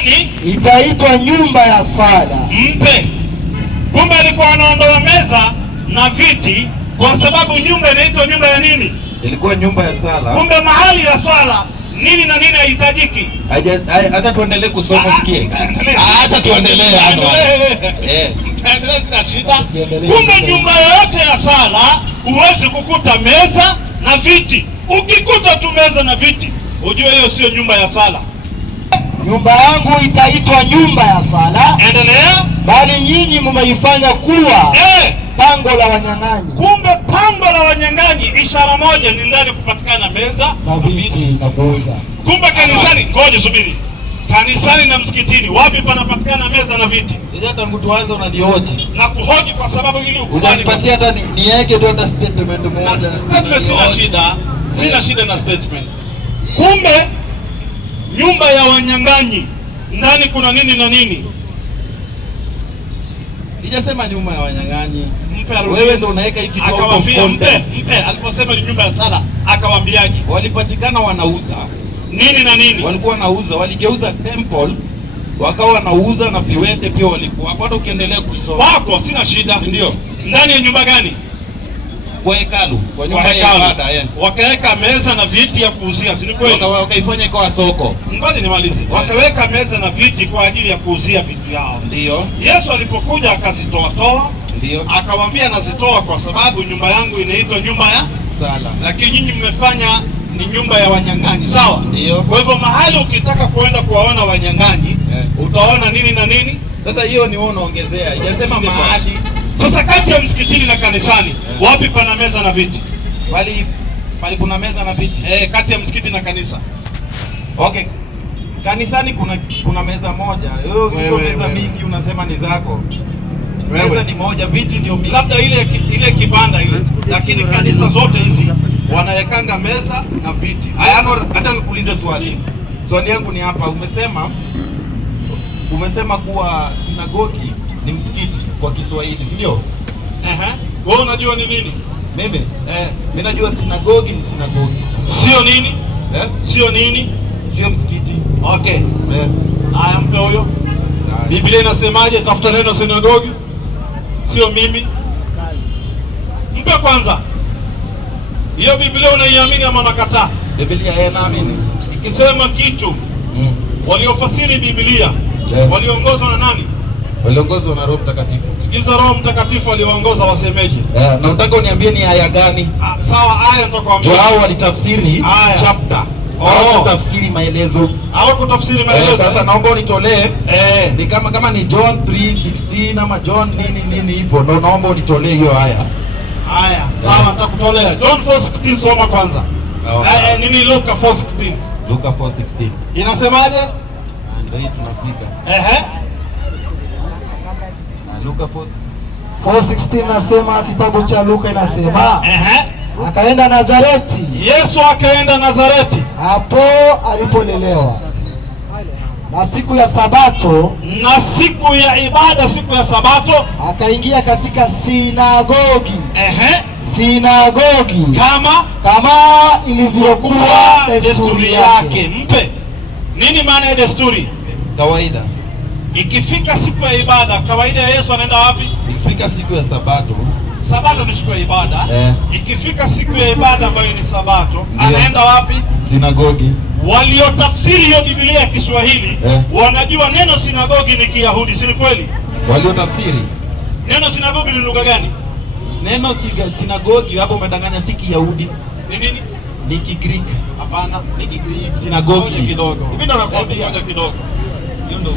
nini? Itaitwa nyumba ya sala. Mpe. Kumbe alikuwa anaondoa meza na viti kwa sababu nyumba inaitwa nyumba ya nini? Ilikuwa nyumba ya sala. Kumbe mahali ya swala nini na nini haihitajiki. Hata tuendelee kusoma sikie. Acha tuendelee hapo. Endelea, sina shida. Kumbe nyumba yoyote ya sala huwezi kukuta meza na viti. Ukikuta tu meza na viti, ujue hiyo sio nyumba ya sala. Nyumba yangu itaitwa nyumba ya sala. Endelea. Bali nyinyi mmeifanya kuwa pango la wanyang'anyi. Kumbe pango la wanyang'anyi, ishara moja ni ndani kupatikana meza na viti na kuuza. Kumbe kanisani, ngoja subiri. Kanisani na msikitini wapi panapatikana meza na viti? Ndio tangu tuanze unanihoji. Na kuhoji kwa sababu ili ukubali. Unanipatia hata niweke tu hata statement moja. Statement sina shida. Sina shida na statement. Kumbe nyumba ya wanyang'anyi ndani kuna nini na nini? Nijasema nyumba ya wanyang'anyi. Wewe ndio unaweka hiki kitu out of context. Mpe aliposema ni nyumba ya sala akawaambiaje? Walipatikana wanauza nini na nini? Walikuwa wanauza, waligeuza temple wakawa wanauza na viwete pia walikuwa. Hata ukiendelea kusoma. Wako sina shida. Ndio. Ndani ya nyumba gani? Kwa hekalu, kwa nyumba ya ibada. Wakaweka meza na viti ya kuuzia, si ni kweli? Wakaifanya ikawa soko. Ngoja nimalize. Wakaweka meza na viti kwa ajili ya kuuzia vitu yao. Ndio. Yesu alipokuja akazitoa. Ndio. Akawaambia nazitoa kwa sababu nyumba yangu inaitwa nyumba ya sala. Lakini nyinyi mmefanya ni nyumba ya wanyang'anyi, sawa? Ndio. Kwa hivyo mahali ukitaka kuenda kuwaona wanyang'anyi, utaona nini na nini? Sasa hiyo ni wewe unaongezea. Hajasema mahali. Sasa kati ya msikitini na kanisani, wapi pana meza na viti? Bali kuna meza na viti. Kati ya msikiti na kanisa. Okay. Kanisani kuna meza moja. Hizo meza mingi unasema ni zako. Meza ni moja, viti ndio mingi. Labda ile kibanda ile. Lakini kanisa zote hizi wanawekanga meza na viti. Acha nikuulize swali. Swali yangu ni hapa, umesema kuwa sinagogi ni msikiti kwa Kiswahili, si ndio? Wewe unajua ni nini? Mimi najua sinagogi ni sinagogi. Sio nini? Sio nini? Sio msikiti. Okay. Haya, mpe huyo. Biblia inasemaje? Tafuta neno sinagogi. Sio mimi. Mpe kwanza. Hiyo Biblia unaiamini ama unakataa? Biblia naamini. Ikisema kitu waliofasiri Biblia waliongozwa na nani? Waliongozwa na Roho Mtakatifu. Sikiza, Roho Mtakatifu aliongoza wasemeje? Na unataka uniambie ni aya gani? Sawa, aya nitakwambia. Wao walitafsiri chapter. Tafsiri maelezo. Kutafsiri maelezo. Sasa naomba unitolee ni kama ni John 3:16 ama John nini hivyo. Naomba unitolee hiyo aya. Haya, sawa, nitakutolea. John 4:16 soma kwanza. Nini Luka 4:16? Luka 4:16. Inasemaje? Ndio hii tunapika. Luka 4:16 nasema, kitabu cha Luka inasema akaenda Nazareti. Yesu akaenda Nazareti hapo alipolelewa, na siku ya Sabato, na siku ya ibada, siku ya Sabato akaingia katika sinagogi. Sinagogi kama ilivyokuwa desturi yake. Mpe nini maana ya desturi? Kawaida. Ikifika siku ya ibada, kawaida ya Yesu anaenda wapi? Ikifika siku ya Sabato. Sabato ni siku ya ibada. Ikifika siku ya ibada ambayo ni Sabato, anaenda wapi? Sinagogi. Waliotafsiri hiyo Biblia ya Kiswahili wanajua neno sinagogi ni Kiyahudi, si kweli? Waliotafsiri. Neno sinagogi ni lugha gani? Neno sinagogi hapo umedanganya, si Kiyahudi. Ni nini? Ni Kigreek. Hapana, ni Kigreek. Sinagogi kidogo. Sipenda nakwambia kidogo.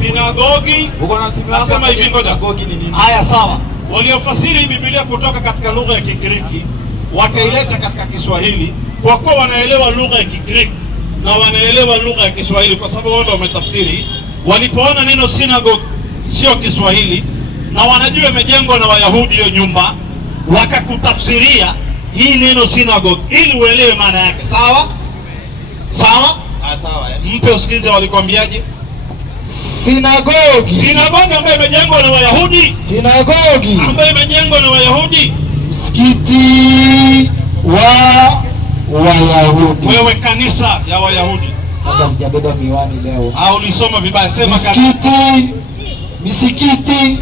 Sinagogi, uko na nasema hivi, ngoja. Sinagogi ni nini? Haya, sawa. Waliofasiri Biblia kutoka katika lugha ya Kigiriki wakaileta katika Kiswahili kwa kuwa wanaelewa lugha ya Kigiriki na wanaelewa lugha ya Kiswahili kwa sababu wao ndio wametafsiri. Walipoona neno synagogue sio Kiswahili na wanajua imejengwa na Wayahudi hiyo nyumba, wakakutafsiria hii neno synagogue ili uelewe maana yake. Sawa? Sawa? Sawa. Mpe usikize walikwambiaje? Sinagogi. Sinagogi ambayo imejengwa na Wayahudi. Sinagogi ambayo imejengwa na Wayahudi. Msikiti wa Wayahudi. Wewe kanisa ya Wayahudi. Kabla sijabeba miwani leo. Ulisoma vibaya, sema msikiti. Misikiti.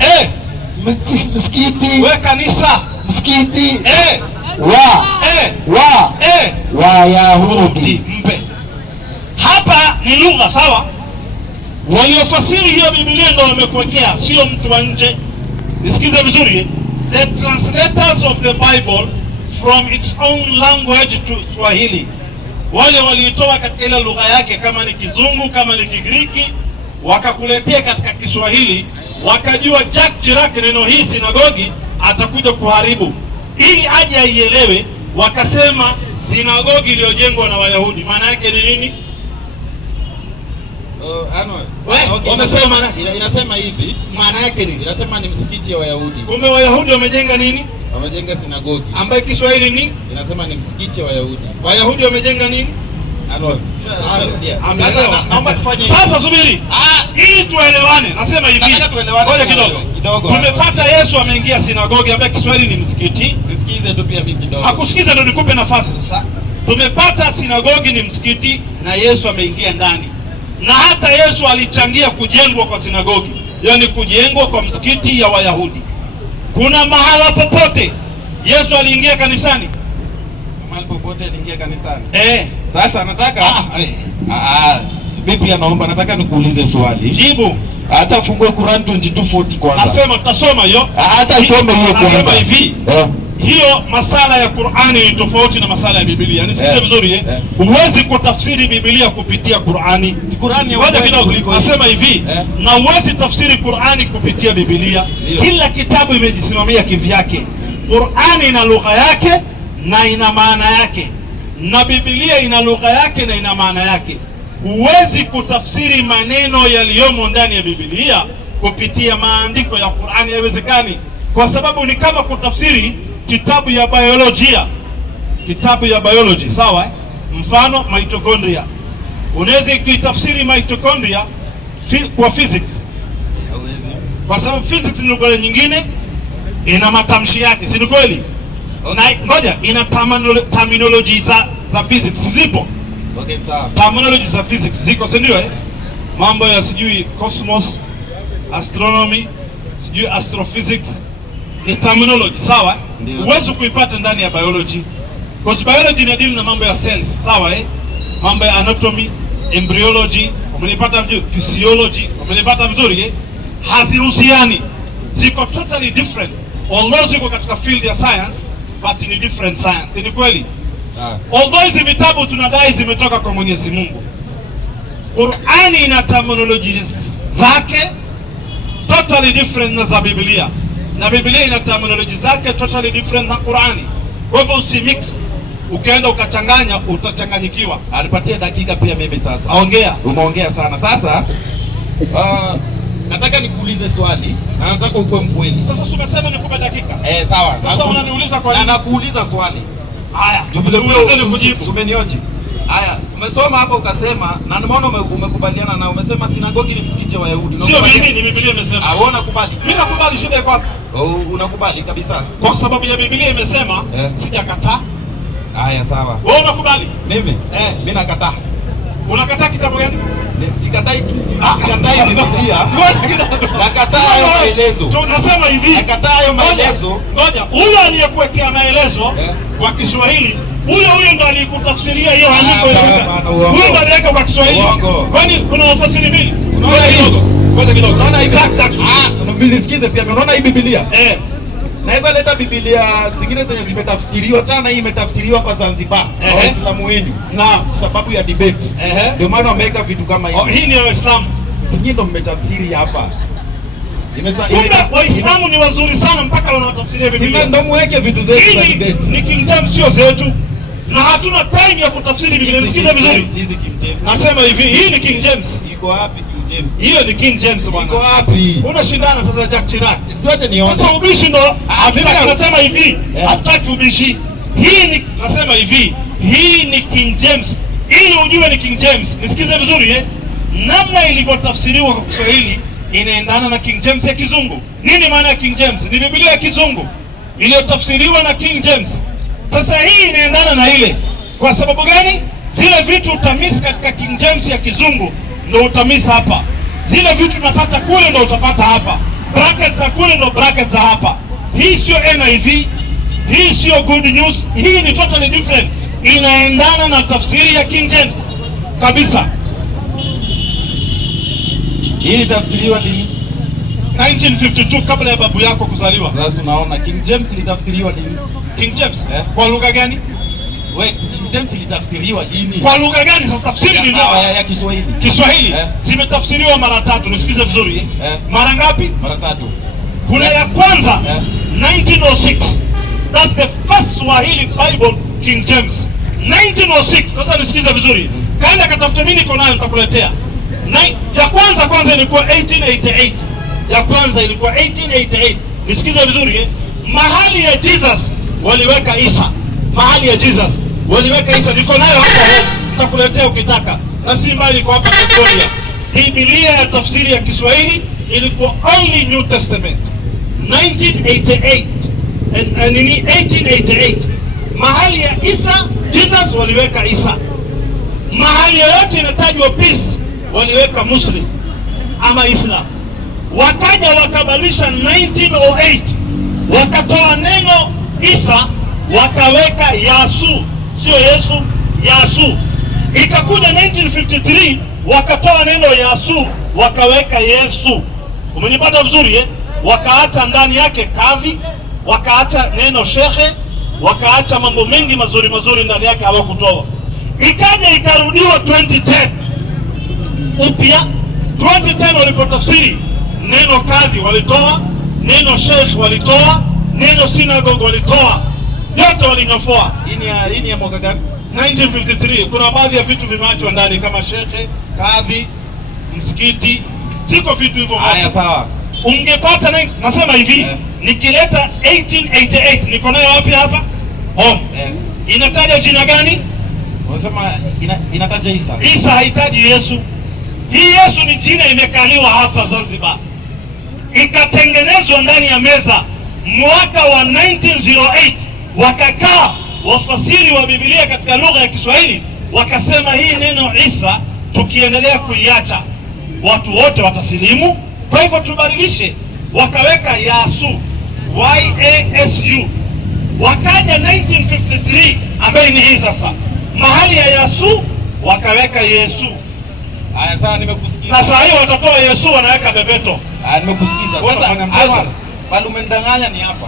Msikiti. Wewe kanisa. Msikiti. Wayahudi. Mpe. Hapa ni lugha sawa. Waliofasiri hiyo Biblia ndio wamekuwekea, sio mtu wa nje. Nisikize vizuri. The translators of the Bible from its own language to Swahili. Wale walitoa katika ile lugha yake, kama ni Kizungu, kama ni Kigiriki, wakakuletea katika Kiswahili, wakajua Jack Chirac neno hii sinagogi atakuja kuharibu. Ili aje aielewe, wakasema sinagogi iliyojengwa na Wayahudi. Maana yake ni nini? Wamesema inasema hivi. Maana yake nini? Inasema ni msikiti ya Wayahudi. Kumbe Wayahudi wamejenga nini? Wamejenga sinagogi. Ambaye Kiswahili ni? Inasema ni msikiti ya Wayahudi. Wayahudi wamejenga nini? Naomba tufanye hivi. Sasa subiri. Ili tuelewane. Nasema hivi. Ngoja kidogo. Tumepata Yesu ameingia sinagogi ambaye Kiswahili ni msikiti. Nisikize tu pia mimi kidogo. Akusikize ndio nikupe nafasi sasa. Tumepata sinagogi ni msikiti na Yesu ameingia ndani. Na hata Yesu alichangia kujengwa kwa sinagogi, yaani kujengwa kwa msikiti ya Wayahudi. Kuna mahala popote Yesu aliingia kanisani? Mahali popote aliingia kanisani. Sasa nataka mimi pia naomba, nataka nikuulize swali. Jibu. Acha fungue Quran 22:40 kwanza. Nasema tutasoma hiyo. Acha tusome hiyo kwanza. Nasema hivi. Hiyo masala ya Qur'ani ni tofauti na masala ya Biblia. Nisikize vizuri Huwezi kutafsiri Biblia kupitia Qur'ani. Qur'ani ngoja kidogo. Nasema hivi, na huwezi tafsiri Qur'ani kupitia Biblia. Kila kitabu imejisimamia kivyake. Qur'ani ina lugha yake na ina maana yake. Na Biblia ina lugha yake na ina maana yake. Huwezi kutafsiri maneno yaliyomo ndani ya Biblia kupitia maandiko ya Qur'ani, haiwezekani. Kwa sababu ni kama kutafsiri kitabu ya biolojia. Kitabu ya biology, sawa Mfano mitochondria. Unaweza kuitafsiri mitochondria kwa physics. Kwa sababu physics ni lugha nyingine, ina matamshi yake, si kweli? Na ngoja, ina terminology za physics zipo. Sawa. Terminology za physics ziko, si ndio Mambo ya sijui cosmos, astronomy, sijui astrophysics, ni terminology, sawa Huwezi kuipata ndani ya biology. Because biology ina deal na mambo ya cells, sawa Mambo ya anatomy, embryology, umenipata vizuri, physiology, umenipata vizuri Hazihusiani. Ziko totally different. Although ziko katika field ya science, but ni different science. Ni kweli? Although hizi vitabu tunadai zimetoka kwa Mwenyezi Mungu, Qur'ani ina terminology zake totally different na za Biblia. Na Biblia ina terminology zake totally different na Qur'ani. Kwa hivyo usimix, ukaenda ukachanganya, utachanganyikiwa. Alipatia dakika pia mimi sasa. Ongea. Umeongea sana. Sasa nataka nikuulize swali na nataka ukuwe mkweli. Sasa umesema nikupe dakika. Sawa. Sasa unaniuliza kwa nini? Nakuuliza swali. Haya, tuweze kujibu. Umenioje? Haya, umesoma hapo ukasema, na nimeona umekubaliana na umesema sinagogi ni msikiti wa Wayahudi. Sio mimi, ni Biblia imesema. Wewe unakubali? Mimi nakubali, shida iko wapi? Unakubali kabisa. Kwa sababu ya Biblia imesema, sijakataa. Haya, sawa. Wewe unakubali? Mimi? Mimi nakataa. Unakataa kitabu gani? Sikatai Biblia. Nakataa hayo maelezo. Tunasema hivi. Nakataa hayo maelezo. Ngoja, huyo aliyekuwekea maelezo kwa Kiswahili, huyo ndo alikutafsiria hiyo andiko ile. Huyo ndo aliweka kwa Kiswahili. Kwani kuna wafasiri mbili? Ngoja kidogo. Unaona exact. Nisikize pia. Unaona hii Biblia? Naweza leta Biblia zingine zenye zimetafsiriwa, tena hii imetafsiriwa kwa Zanzibar kwa Waislamu wenyu na sababu ya debate. Ndio maana wameweka vitu kama hivi. Hii ni Waislamu. Singine ndo mmetafsiri hapa. Waislamu ni wazuri sana mpaka wanatafsiria Biblia. Ndio muweke vitu zetu za debate. Ni King James sio zetu. Na hatuna time ya kutafsiri Biblia. Nisikize vizuri. Sisi King James. Nasema hivi, hii ni King James. Iko wapi King James? Hiyo ni King James bwana. Iko wapi? Unashindana sasa Jack Chirac. Siache nione. Sasa ubishi ndo nasema hivi, hataki ubishi. Nasema hivi, hii ni King James. Ili ujue ni King James, nisikize vizuri namna ilivyotafsiriwa kwa Kiswahili inaendana na King James ya Kizungu. Nini maana ya King James? Ni Biblia ya Kizungu iliyotafsiriwa na King James. Sasa hii inaendana na ile. Kwa sababu gani? Zile vitu utamiss katika King James ya kizungu ndio utamiss hapa. Zile vitu unapata kule ndio utapata hapa. Brackets za kule ndio brackets za hapa. Hii sio NIV, hii sio good news, hii ni totally different. Inaendana na tafsiri ya King James kabisa. Hii ilitafsiriwa lini? 1952, kabla ya babu yako kuzaliwa. Sasa unaona King James ilitafsiriwa lini? King James kwa lugha gani? King James ilitafsiriwa lini? Kwa lugha gani? Sasa tafsiri ni ya Kiswahili. Kiswahili zimetafsiriwa mara 3, nisikize vizuri. Mara ngapi? Mara 3. Kuna ya kwanza 1906. That's the first Swahili Bible, King James. 1906. Sasa nisikize vizuri. Kaenda katafuta, mimi niko nayo nitakuletea. Ya kwanza ilikuwa 1888. Ya kwanza ilikuwa 1888. Nisikize vizuri mahali ya Jesus waliweka Isa. Mahali ya Jesus waliweka Isa. Niko nayo hapa, nitakuletea ukitaka. Na si mbali, iko hapa Cambodia. Biblia ya tafsiri ya Kiswahili ilikuwa only New Testament. 1988 and 1888. Mahali ya Isa, Jesus waliweka Isa. Mahali yoyote inatajwa peace waliweka Muslim ama Islam. Wakaja wakabadilisha 1908, wakatoa neno Isa wakaweka Yasu, sio Yesu, Yasu. Ikakuja 1953 wakatoa neno Yasu wakaweka Yesu. Umenipata vizuri Wakaacha ndani yake kadhi, wakaacha neno shekhe, wakaacha mambo mengi mazuri ndani yake hawakutoa. Ikaja ikarudiwa 2010 upya. 2010 walipotafsiri neno kadhi walitoa, neno sheikh walitoa, neno synagogue walitoa, yote walinyofoa. Hii ni ya mwaka gani? 1953. Kuna baadhi ya vitu vimeachwa ndani kama shekhe, kadhi, msikiti, ziko vitu hivyo. Haya, sawa. Ungepata nasema hivi, nikileta 1888 niko nayo wapi hapa? Inataja jina gani? Unasema inataja Isa. Isa haitaji Yesu. Hii Yesu ni jina imekaliwa hapa Zanzibar. Ikatengenezwa ndani ya meza mwaka wa 1908. Wakakaa wafasiri wa Biblia katika lugha ya Kiswahili wakasema hii neno Isa tukiendelea kuiacha watu wote watasilimu, kwa hivyo tubadilishe. Wakaweka Yasu, YASU. Wakaja 1953 ambaye ni hii sasa, mahali ya Yasu wakaweka Yesu. Haya, sawa, nimekusikiza. Na saa hii watatoa Yesu wanaweka Bebeto. Nimekusikiza. Kwanza mchezo bali umendanganya ni hapa.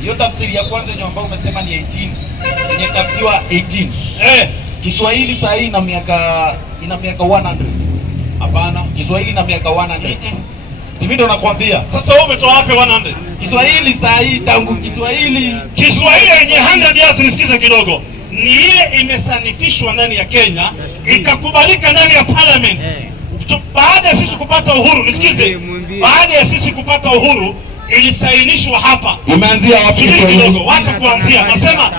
Hiyo tafsiri ya kwanza ndio ambayo umesema ni 18. Yenye tafsiriwa 18. Kiswahili saa hii ina miaka 100. Hapana, Kiswahili ina miaka 100. Mimi ndo nakwambia. Sasa wewe umetoa wapi 100? Kiswahili saa hii tangu Kiswahili yenye 100 years, nisikize kidogo. Ni ile imesanifishwa ndani ya Kenya, ikakubalika ndani ya parliament. Baada ya sisi kupata uhuru, nisikize. Baada ya sisi kupata uhuru ilisainishwa hapa. Umeanzia wapi kidogo? Wacha kuanzia. Nasema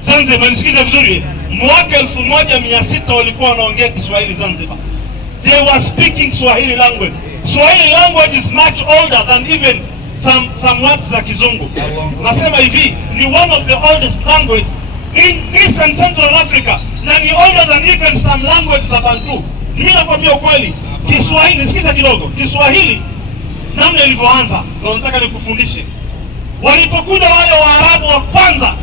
Zanzibar, nisikize vizuri. Mwaka 1600 walikuwa wanaongea Kiswahili Zanzibar. They were speaking Swahili language. Swahili language is much older than even some words za Kizungu. Nasema hivi, ni one of the oldest language in East and Central Africa, na ni older than even some languages za Bantu. Mimi nakwambia ukweli, Kiswahili, nisikiza kidogo. Kiswahili namna ilivyoanza, ndio nataka nikufundishe. Walipokuja wale Waarabu wa kwanza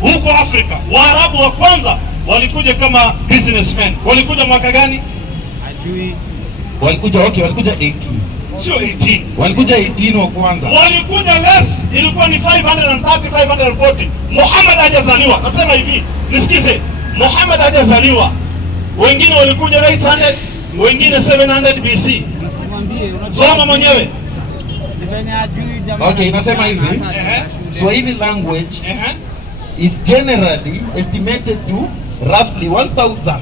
huko Afrika, Waarabu wa kwanza walikuja kama businessmen. Walikuja mwaka gani? Ajui. Walikuja 18. Sio 18. Walikuja 18 wa kwanza. Walikuja less, ilikuwa ni 530, 540. Muhammad hajazaliwa. Nasema hivi, nisikize. Muhammad hajazaliwa. Wengine walikuja 800, wengine 700 BC. Soma mwenyewe. Okay, inasema hivi. Swahili language is generally estimated to roughly 1000.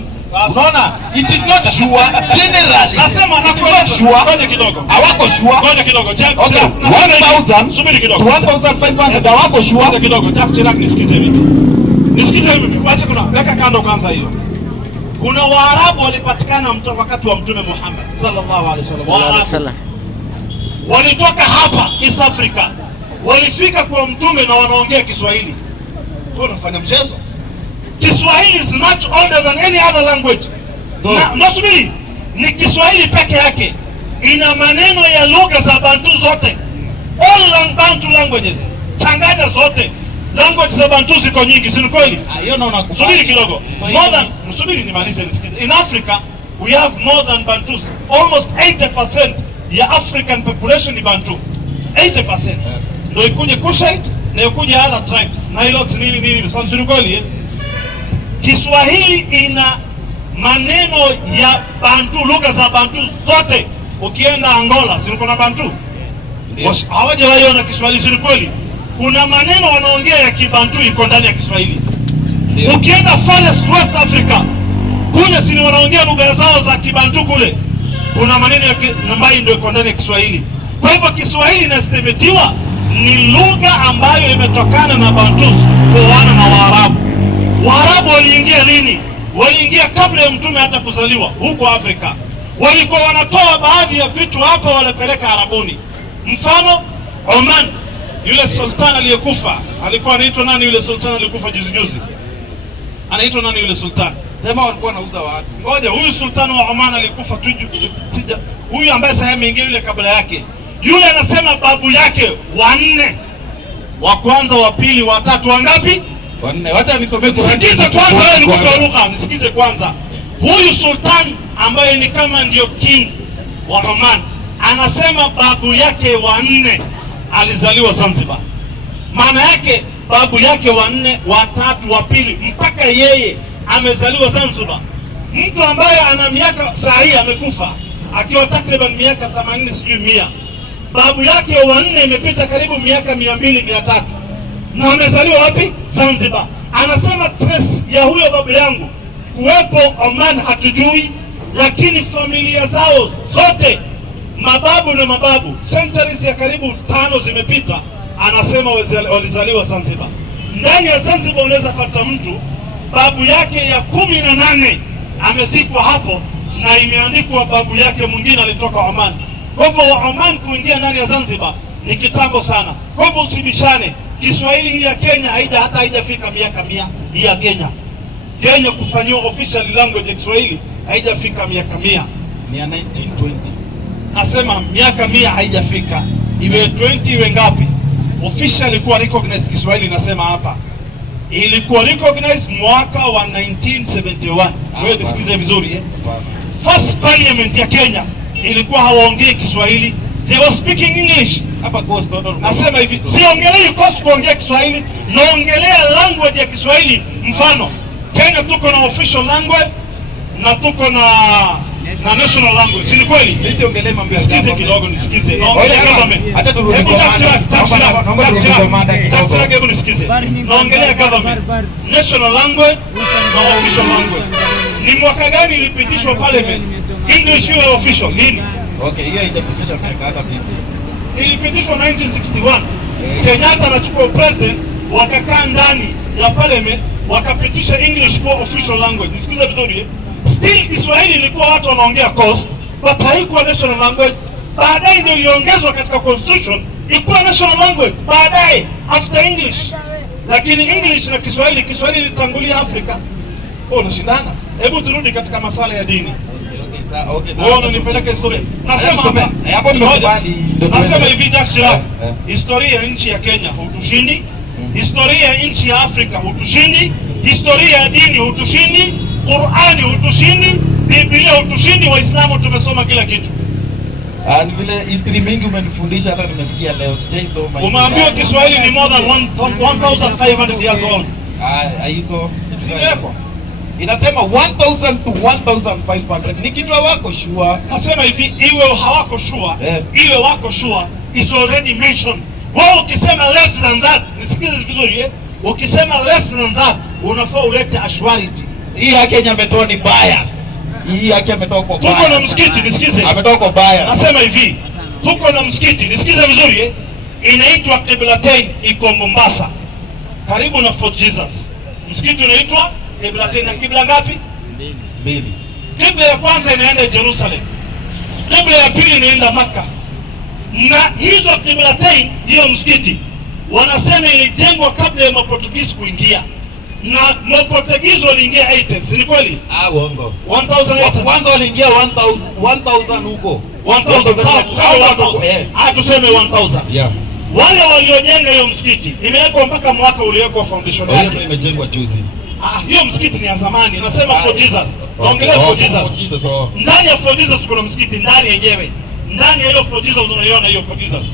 Unaona? It is not sure. Generally. Nasema nakuwa sure. Ngoja kidogo. Hawako sure. Ngoja kidogo. Okay. 1000. Subiri kidogo. 1500 hawako sure. Ngoja kidogo. Chirag, nisikize mimi. Nisikize mimi. Wacha weka kando kwanza hiyo. Kuna Waarabu walipatikana wakati wa Mtume Muhammad sallallahu alaihi wasallam. Walitoka hapa East Africa. Walifika kwa Mtume na wanaongea Kiswahili. Wewe unafanya mchezo? Kiswahili is much older than any other language. So, nasubiri, ni Kiswahili peke yake ina maneno ya lugha za Bantu zote. All Bantu languages, changanya zote. Language za Bantu ziko nyingi, si kweli? Hiyo naona subiri kidogo. More than, subiri nimalize nisikize. In Africa, we have more than Bantus. Almost 80% ya African population ni Bantu. 80%. Ndio ikuje Kushite na ikuje other tribes. Nilotes nini, si kweli? Kiswahili ina maneno ya Bantu, lugha za Bantu zote. Ukienda Angola, si kuna Bantu? Yes. Hawajaiona Kiswahili, si kweli? Kuna maneno wanaongea ya Kibantu iko ndani ya Kiswahili. Yes. Ukienda farthest West Africa, kule si wanaongea lugha zao za Kibantu kule. Kuna maneno ya ambayo ndio iko ndani ya Kiswahili. Kwa hivyo Kiswahili inasemetiwa ni lugha ambayo imetokana na Bantu kuoana na Waarabu. Waarabu waliingia lini? Waliingia kabla ya mtume hata kuzaliwa huko Afrika. Walikuwa wanatoa baadhi ya vitu hapo walipeleka Arabuni. Mfano Oman, yule sultan aliyekufa alikuwa anaitwa nani? Yule sultan aliyekufa juzi anaitwa nani yule sultan? Sema walikuwa wanauza watu. Ngoja, huyu sultan wa Oman alikufa tu huyu ambaye sasa ameingia yule kabla yake. Yule anasema babu yake wanne. Wa kwanza, wa pili, wa tatu, wangapi? Wanne. Wacha nisomee Qur'an. Sikize kwanza, wewe nikupe lugha, nisikize kwanza. Huyu sultan ambaye ni kama ndio king wa Oman anasema babu yake wanne alizaliwa Zanzibar. Maana yake babu yake wanne, watatu, wa pili mpaka yeye amezaliwa Zanzibar. Mtu ambaye ana miaka saa hii amekufa akiwa takriban miaka 80 sijui 100. Babu yake wanne imepita karibu miaka 200 300. Na amezaliwa wapi? Zanzibar. Anasema trace ya huyo babu yangu kuwepo Oman hatujui, lakini familia zao zote mababu na mababu centuries ya karibu 5 zimepita, anasema walizaliwa Zanzibar. Ndani ya Zanzibar unaweza pata mtu babu yake ya 18 amezikwa hapo na imeandikwa babu yake mwingine alitoka Oman. Kwa hivyo wa Oman kuingia ndani ya Zanzibar ni kitambo sana. Kwa hivyo usibishane. Kiswahili hii ya Kenya haijafika miaka 100 hii ya Kenya. Kenya kufanywa official language ya Kiswahili haijafika miaka 100. Ni 1920. Nasema miaka 100 haijafika. Iwe 20 iwe ngapi? Official ilikuwa recognized Kiswahili, nasema hapa. Ilikuwa recognized mwaka wa 1971. Wewe nisikize vizuri First parliament ya Kenya ilikuwa hawaongei Kiswahili. They were speaking English. Hapa coast nasema hivi, siongelei coast kuongea Kiswahili, naongelea language ya Kiswahili. Mfano, Kenya tuko na official language na tuko na national language. Si kweli? Nisiongelee mambo ya sikize kidogo, nisikize. Naongelea government. Acha turudi kwa mada. Hebu nisikize. Naongelea government, national language na official language. Ni mwaka gani ilipitishwa parliament English iwe official? Lini? Okay, hiyo haijapitishwa miaka hata 50. Ilipitishwa 1961. Kenyatta anachukua president, wakakaa ndani ya parliament wakapitisha English kuwa official language. Nisikize vizuri. Still Kiswahili ilikuwa watu wanaongea coast, but haikuwa national language. Baadaye ndio iliongezwa katika constitution ikuwa national language baadaye after English. Lakini English na Kiswahili ilitangulia Afrika. Unashindana. Hebu turudi katika masala ya dini. Okay, nipeleke historia. Nasema hapa, hapo nimekubali. Nasema hivi Jack Chirac, historia ya nchi ya Kenya hutushindi, historia ya nchi ya Afrika hutushindi, historia ya dini hutushindi, Qur'ani hutushindi, Biblia hutushindi. Waislamu tumesoma kila kitu. Ni vile history mingi umenifundisha, hata nimesikia leo sijaisoma. Umeambiwa Kiswahili ni more than 1500 years old. Haiko. Sivyo? Inasema 1000 to 1500. Ni kitu hawako sure. Nasema hivi, iwe hawako sure, iwe wako sure, is already mentioned. Wao ukisema less than that, nisikize vizuri ukisema less than that, unafaa ulete assurity. Hii ya Kenya ametoa ni bias. Hii yake ametoa kwa bias. Tuko na msikiti, nisikize. Ametoa kwa bias. Nasema hivi, tuko na msikiti, nisikize vizuri inaitwa Qiblatain, iko Mombasa, karibu na Fort Jesus. Msikiti unaitwa Qiblatain. Na kibla ngapi? 2. Kibla ya kwanza inaenda Jerusalem, kibla ya pili inaenda Makkah. Na hizo Qiblatain, hiyo msikiti wanasema ilijengwa kabla ya Maportugizi kuingia. na Maportugizi waliingia 80s, ni kweli? Uongo. 1000 kwanza waliingia 1000 huko. 1000 tuseme 1000. Yeah. Wale waliojenga hiyo msikiti imewekwa mpaka mwaka uliwekwa foundation yake. Imejengwa juzi. Hiyo msikiti ni ya zamani. Nasema for Jesus. Naongelea for Jesus. Ndani ya for Jesus kuna msikiti ndani yenyewe. Ndani ya hiyo for Jesus unaiona hiyo for Jesus.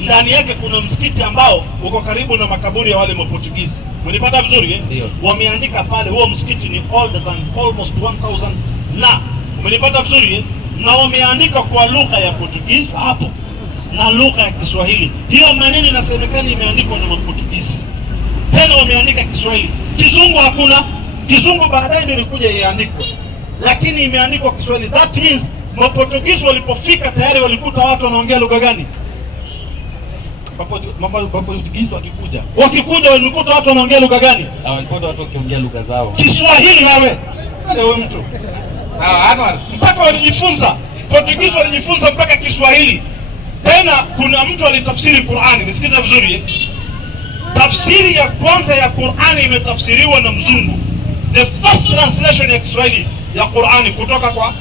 Ndani yake kuna msikiti ambao uko karibu na makaburi ya wale Maportugizi. Mlipata vizuri eh? Wameandika pale huo msikiti ni older than almost 1000 na mlipata vizuri eh? Na wameandika kwa lugha ya Portugizi hapo na lugha ya Kiswahili. Hiyo maneno inasemekana imeandikwa na Maportugizi. Tena wameandika Kiswahili. Kizungu hakuna. Kizungu baadaye ndio ilikuja iandikwe. Lakini imeandikwa Kiswahili. That means Maportugizi walipofika tayari walikuta watu wanaongea lugha gani? Maportugizi wakikuja walikuta watu wanaongea lugha gani? Walikuta watu wakiongea lugha zao. Kiswahili nawe. Wewe mtu. Mpaka walijifunza. Portugizi walijifunza mpaka Kiswahili. Tena kuna mtu alitafsiri Qur'ani, nisikiza vizuri eh? Tafsiri ya kwanza ya Qur'ani imetafsiriwa na mzungu. The first translation ya Kiswahili ya Qur'ani kutoka kwa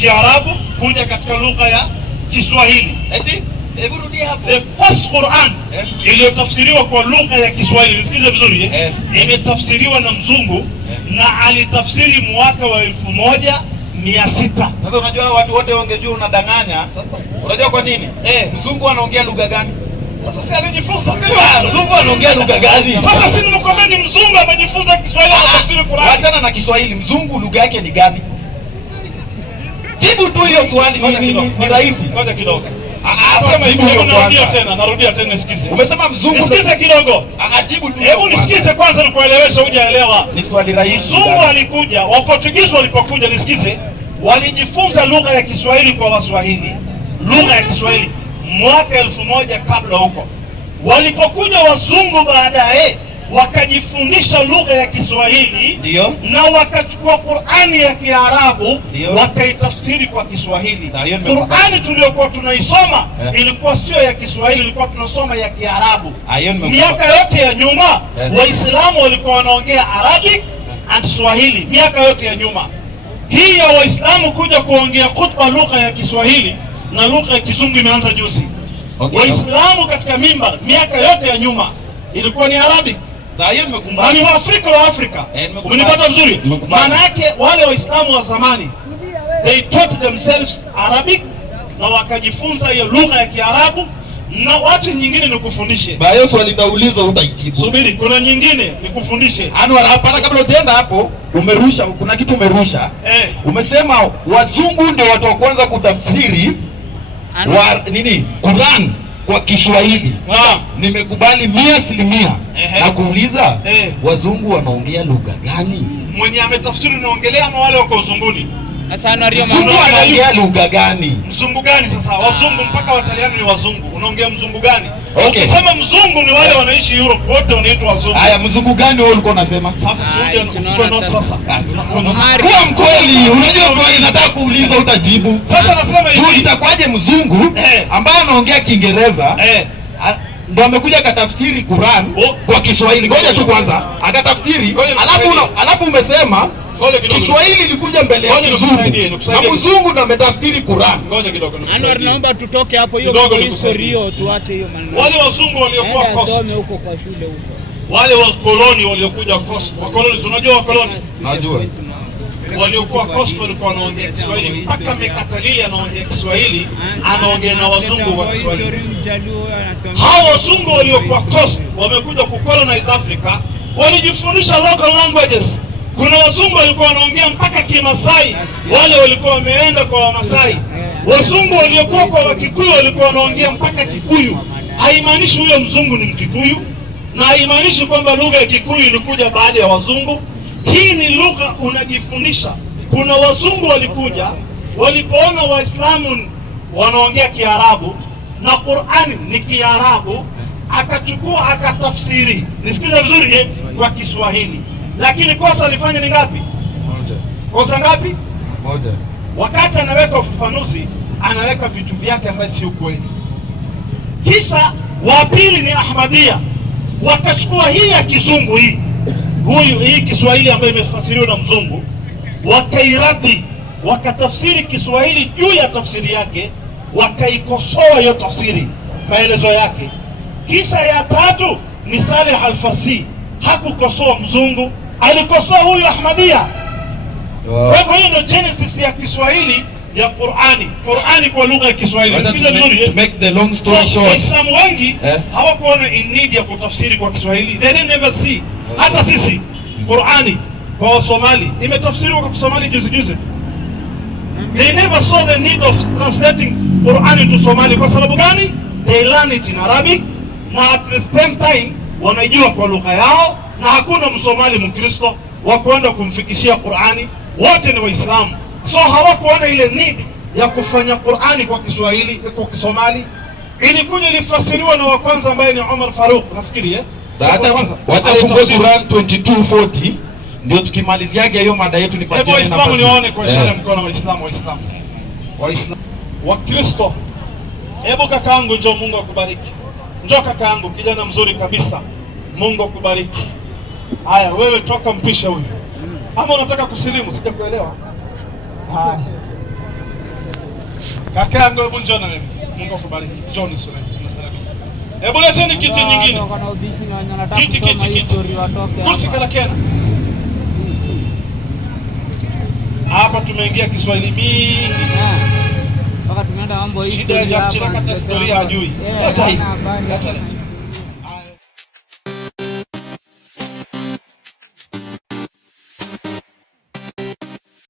Kiarabu kuja katika lugha ya Kiswahili. Hebu rudia hapo. The first Qur'an iliyotafsiriwa kwa lugha ya Kiswahili, nisikize vizuri eh? Imetafsiriwa na mzungu na alitafsiri mwaka wa 1600. Sasa unajua watu wote wangejua unadanganya. Sasa unajua kwa nini? Mzungu anaongea lugha gani? Sasa si alijifunza mzungu anaongea lugha gani? Sasa si nimekuambia ni mzungu amejifunza Kiswahili na tafsiri Qur'ani. Achana na Kiswahili, mzungu lugha yake ni gani? Jibu tu hiyo swali ni rahisi. Ngoja kidogo. Sema hivi narudia tena nisikize. Umesema mzungu. Nisikize kidogo. Jibu tu. Hebu nisikize kwanza nikuelewesha hujaelewa. Ni swali rahisi. Mzungu alikuja, Waportugizi walipokuja nisikize, walijifunza lugha ya Kiswahili kwa Waswahili. Lugha ya Kiswahili mwaka 1000 kabla huko. Walipokuja wazungu baadaye wakajifundisha lugha ya Kiswahili. Ndio. Na wakachukua Qur'ani ya Kiarabu wakaitafsiri kwa Kiswahili. Qur'ani tuliyokuwa tunaisoma ilikuwa sio ya Kiswahili, ilikuwa tunasoma ya Kiarabu. Miaka yote ya nyuma Waislamu walikuwa wanaongea Arabic and Swahili. Miaka yote ya nyuma hii ya Waislamu kuja kuongea khutba lugha ya Kiswahili na lugha ya Kizungu imeanza juzi. Waislamu katika mimbar miaka yote ya nyuma ilikuwa ni Arabic. Ni Waafrika wa Afrika. Umenipata vizuri? Maana yake wale Waislamu wa zamani they taught themselves Arabic na wakajifunza hiyo lugha ya Kiarabu. Na wacha nyingine nikufundishe. Bayo swali nauliza utaijibu. Subiri, kuna nyingine nikufundishe. Anwar, hapana, kabla utaenda hapo, umerusha, kuna kitu umerusha. Umesema wazungu ndio watu wa kwanza kutafsiri Quran kwa Kiswahili. Nimekubali 100%. Na kuuliza wazungu wanaongea lugha gani? Mwenye ametafsiri unaongelea ama wale wako uzunguni? Sasa anaongea lugha gani? Mzungu gani sasa? Wazungu mpaka Wataliani ni wazungu. Unaongea mzungu gani? Ukisema mzungu ni wale wanaishi Europe, wote wanaitwa wazungu. Haya, mzungu gani wewe ulikuwa unasema? Sasa unachukua note sasa. Kwa mkweli, unajua swali nataka kuuliza utajibu. Sasa nasema hivi, itakwaje mzungu ambaye anaongea Kiingereza ndio amekuja akatafsiri Quran kwa Kiswahili? Ngoja tu kwanza akatafsiri, alafu umesema Kiswahili ilikuja mbele ya mzungu na mzungu ndo ametafsiri Quran. Ngoja kidogo. Anwar, naomba tutoke hapo, hiyo history hiyo tuache hiyo maneno. Wale wazungu waliokuwa coast, some huko kwa shule huko. Wale wakoloni waliokuja coast, wakoloni unajua wakoloni? Najua. Waliokuwa coast walikuwa wanaongea Kiswahili mpaka Mekatalili anaongea Kiswahili, anaongea na wazungu wa Kiswahili. Hao wazungu waliokuwa coast wamekuja kucolonize Africa, walijifundisha local languages. Kuna wazungu walikuwa wanaongea mpaka Kimasai, wale walikuwa wameenda kwa Wamasai. Wazungu waliokuwa kwa Wakikuyu walikuwa wanaongea mpaka Kikuyu. Haimaanishi huyo mzungu ni Mkikuyu, na haimaanishi kwamba lugha ya Kikuyu ilikuja baada ya wazungu. Hii ni lugha unajifundisha. Kuna wazungu walikuja, walipoona Waislamu wanaongea Kiarabu na Qur'ani ni Kiarabu, akachukua akatafsiri. Nisikize vizuri kwa Kiswahili. Lakini kosa alifanya ni ngapi? Moja. Kosa ngapi? Moja. Wakati anaweka ufafanuzi, anaweka vitu vyake ambavyo sio kweli. Kisha wa pili ni Ahmadiyya. Wakachukua hii ya Kizungu hii, hii Kiswahili ambayo imefasiriwa na mzungu, wakairadhi, wakatafsiri Kiswahili juu ya tafsiri yake, wakaikosoa hiyo tafsiri, maelezo yake. Kisha ya tatu ni Saleh Al-Farsi, hakukosoa mzungu, alikosoa huyu Ahmadiyya. Kwa hivyo hiyo ndio genesis ya Kiswahili ya Qur'ani. Qur'ani kwa lugha ya Kiswahili. To make the long story short, Waislamu wengi hawakuona in need ya kutafsiri kwa Kiswahili. They didn't ever see. Hata sisi Qur'ani kwa Somali imetafsiriwa kwa Kisomali juzi. They never saw the need of translating Qur'ani to Somali. Kwa sababu gani? They learn it in Arabic, na at the same time wanajua kwa lugha yao, na hakuna Msomali Mkristo wa kwenda kumfikishia Qur'ani, wote ni Waislamu. So hawakuona ile need ya kufanya Qur'ani kwa Kiswahili, kwa Kisomali. Ilikuja ilifasiriwa na wa kwanza ambaye ni Umar Faruq, nafikiri wacha tufungue Quran 22:40 ndio tukimaliziaga hiyo mada yetu. Nipatie nafasi. Waislamu nione kwa ishara mkono. Waislamu Wakristo, hebu kakaangu njoo, Mungu akubariki. Njoo kakaangu, kijana mzuri kabisa, Mungu akubariki. Haya, wewe toka mpisha huyu. Ama unataka kusilimu? Sijakuelewa. Haya. Kakaangu, hebu njoo na mimi. Mungu akubariki. Njoo ni sura. Hebu leteni kiti nyingine. Kiti. Kursi kalakena. Hapa tumeingia Kiswahili mingi. Mpaka tumeenda mambo shida ya historia hajui.